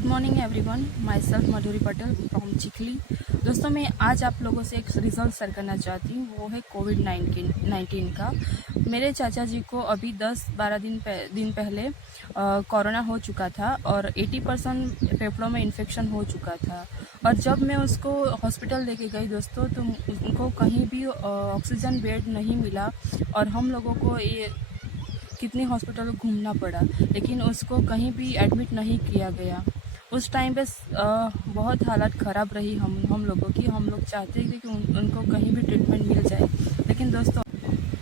Good morning everyone, my self Madhuri Patel from Chikhli. दोस्तों, मैं आज आप लोगों से एक रिजल्ट शेयर करना चाहती हूँ। वो है कोविड-19 का। मेरे चाचा जी को अभी 10-12 दिन पहले कोरोना हो चुका था और 80% फेफड़ों में इन्फेक्शन हो चुका था। और जब मैं उसको हॉस्पिटल लेके गई दोस्तों, तो उनको कहीं भी ऑक्सीजन बेड नहीं मिला और हम लोगों को ये कितनी हॉस्पिटल घूमना पड़ा, लेकिन उसको कहीं भी एडमिट नहीं किया गया। उस टाइम पे बहुत हालत ख़राब रही हम लोगों की। हम लोग चाहते थे कि उनको कहीं भी ट्रीटमेंट मिल जाए, लेकिन दोस्तों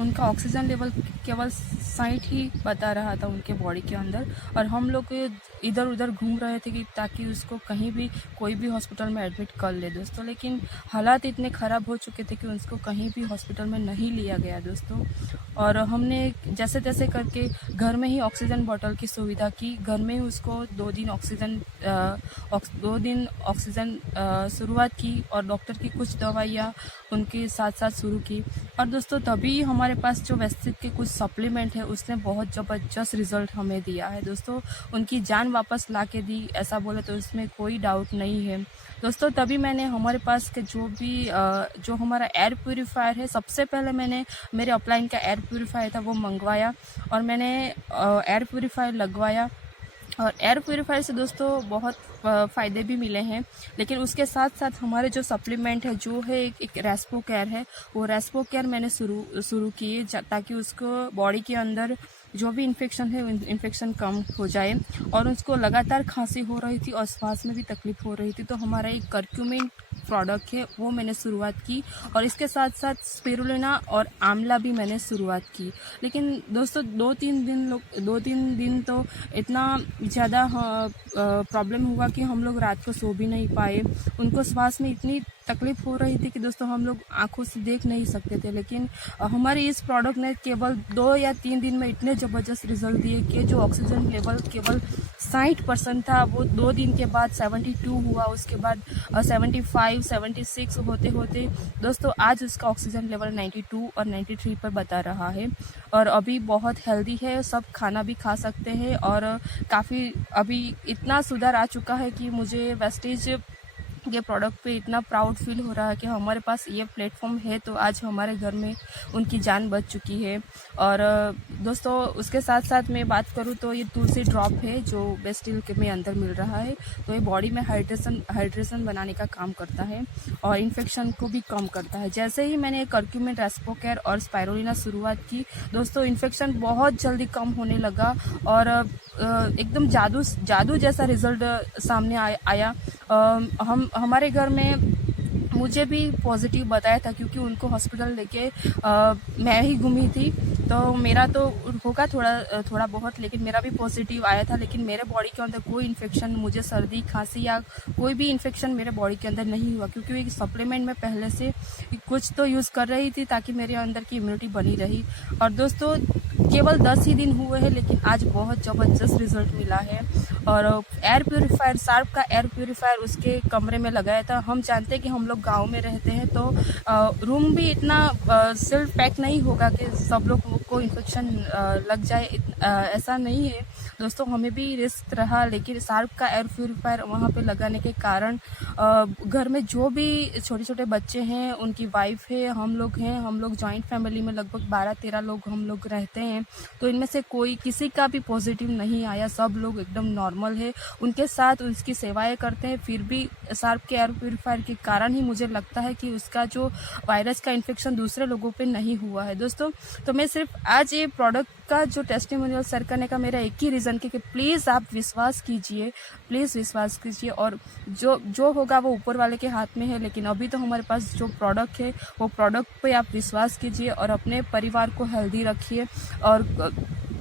उनका ऑक्सीजन लेवल केवल 60 ही बता रहा था उनके बॉडी के अंदर। और हम लोग इधर उधर घूम रहे थे कि ताकि उसको कहीं भी कोई भी हॉस्पिटल में एडमिट कर ले दोस्तों, लेकिन हालात इतने ख़राब हो चुके थे कि उसको कहीं भी हॉस्पिटल में नहीं लिया गया दोस्तों। और हमने जैसे तैसे करके घर में ही ऑक्सीजन बॉटल की सुविधा की। घर में ही उसको 2 दिन ऑक्सीजन शुरुआत की और डॉक्टर की कुछ दवाइयाँ उनके साथ साथ शुरू की। और दोस्तों तभी हमारे पास जो वेस्टिज के कुछ सप्लीमेंट है उसने बहुत ज़बरदस्त रिजल्ट हमें दिया है दोस्तों। उनकी जान वापस ला के दी, ऐसा बोले तो इसमें कोई डाउट नहीं है दोस्तों। तभी मैंने हमारे पास के जो हमारा एयर प्यूरीफायर है, सबसे पहले मैंने मेरे अपलाइन का एयर प्यूरीफायर था वो मंगवाया और मैंने एयर प्यूरीफायर लगवाया। और एयर प्यूरीफायर से दोस्तों बहुत फ़ायदे भी मिले हैं, लेकिन उसके साथ साथ हमारे जो सप्लीमेंट है जो है एक रेस्पो केयर है, वो रेस्पो केयर मैंने शुरू किए ताकि उसको बॉडी के अंदर जो भी इन्फेक्शन है इन्फेक्शन कम हो जाए। और उसको लगातार खांसी हो रही थी और सांस में भी तकलीफ हो रही थी, तो हमारा एक कर्क्यूमिन प्रोडक्ट है वो मैंने शुरुआत की। और इसके साथ साथ स्पिरुलिना और आंवला भी मैंने शुरुआत की। लेकिन दोस्तों 2-3 दिन तो इतना ज़्यादा प्रॉब्लम हुआ कि हम लोग रात को सो भी नहीं पाए। उनको श्वास में इतनी तकलीफ हो रही थी कि दोस्तों हम लोग आंखों से देख नहीं सकते थे। लेकिन हमारे इस प्रोडक्ट ने केवल 2 या 3 दिन में इतने ज़बरदस्त रिजल्ट दिए कि जो ऑक्सीजन लेवल केवल 60% था वो 2 दिन के बाद 72 हुआ, उसके बाद 75, 76 होते होते दोस्तों आज उसका ऑक्सीजन लेवल 92 और 93 पर बता रहा है। और अभी बहुत हेल्दी है, सब खाना भी खा सकते हैं और काफ़ी अभी इतना सुधार आ चुका है कि मुझे वेस्टेज के प्रोडक्ट पे इतना प्राउड फील हो रहा है कि हमारे पास ये प्लेटफॉर्म है, तो आज हमारे घर में उनकी जान बच चुकी है। और दोस्तों उसके साथ साथ मैं बात करूँ तो ये तुलसी ड्रॉप है जो बेस्टिल के में अंदर मिल रहा है, तो ये बॉडी में हाइड्रेशन बनाने का काम करता है और इन्फेक्शन को भी कम करता है। जैसे ही मैंने कर्क्यूमिन, रेस्पो केयर और स्पाइरुलिना शुरुआत की दोस्तों, इन्फेक्शन बहुत जल्दी कम होने लगा और एकदम जादू जैसा रिजल्ट सामने आया। हमारे घर में मुझे भी पॉजिटिव बताया था क्योंकि उनको हॉस्पिटल लेके मैं ही घूमी थी, तो मेरा तो होगा थोड़ा बहुत, लेकिन मेरा भी पॉजिटिव आया था। लेकिन मेरे बॉडी के अंदर कोई इन्फेक्शन, मुझे सर्दी खांसी या कोई भी इन्फेक्शन मेरे बॉडी के अंदर नहीं हुआ, क्योंकि एक सप्लीमेंट में पहले से कुछ तो यूज़ कर रही थी ताकि मेरे अंदर की इम्यूनिटी बनी रही। और दोस्तों केवल 10 ही दिन हुए हैं, लेकिन आज बहुत ज़बरदस्त रिजल्ट मिला है। और एयर प्यूरीफायर, शार्प का एयर प्यूरीफायर उसके कमरे में लगाया था। हम जानते हैं कि हम लोग गांव में रहते हैं, तो रूम भी इतना सिल्फ पैक नहीं होगा कि सब लोग को इन्फेक्शन लग जाए, ऐसा नहीं है दोस्तों। हमें भी रिस्क रहा, लेकिन शार्प का एयर प्यूरीफायर वहाँ पे लगाने के कारण घर में जो भी छोटे छोटे बच्चे हैं, उनकी वाइफ है, हम लोग जॉइंट फैमिली में लगभग 12-13 लोग हम लोग रहते हैं, तो इनमें से कोई किसी का भी पॉजिटिव नहीं आया। सब लोग एकदम नॉर्मल है, उनके साथ उसकी सेवाएं करते हैं। फिर भी शार्प के एयर प्यूरीफायर के कारण ही मुझे लगता है कि उसका जो वायरस का इन्फेक्शन दूसरे लोगों पे नहीं हुआ है दोस्तों। तो मैं सिर्फ आज ये प्रोडक्ट का जो टेस्टिमोनियल शेयर करने का मेरा एक ही रीज़न कि प्लीज़ आप विश्वास कीजिए, प्लीज़ विश्वास कीजिए। और जो होगा वो ऊपर वाले के हाथ में है, लेकिन अभी तो हमारे पास जो प्रोडक्ट है वो प्रोडक्ट पे आप विश्वास कीजिए और अपने परिवार को हेल्दी रखिए। और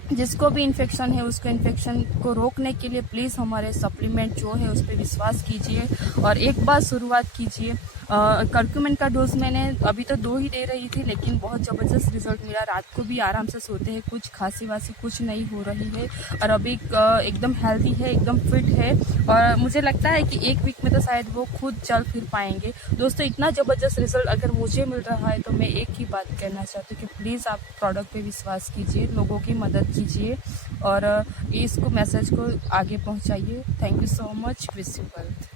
जिसको भी इन्फेक्शन है उसको इन्फेक्शन को रोकने के लिए प्लीज़ हमारे सप्लीमेंट जो है उस पर विश्वास कीजिए और एक बार शुरुआत कीजिए। कर्क्यूमिन का डोज मैंने अभी तो 2 ही दे रही थी, लेकिन बहुत ज़बरदस्त रिजल्ट मिला। रात को भी आराम से सोते हैं, कुछ खांसी वासी कुछ नहीं हो रही है और अभी एकदम हेल्दी है, एकदम फिट है। और मुझे लगता है कि 1 वीक में तो शायद वो खुद चल फिर पाएंगे दोस्तों। इतना ज़बरदस्त रिजल्ट अगर मुझे मिल रहा है तो मैं एक ही बात कहना चाहती हूँ कि प्लीज़ आप प्रोडक्ट पे विश्वास कीजिए, लोगों की मदद कीजिए और इसको मैसेज को आगे पहुंचाइए। Thank you so much. Wish you health.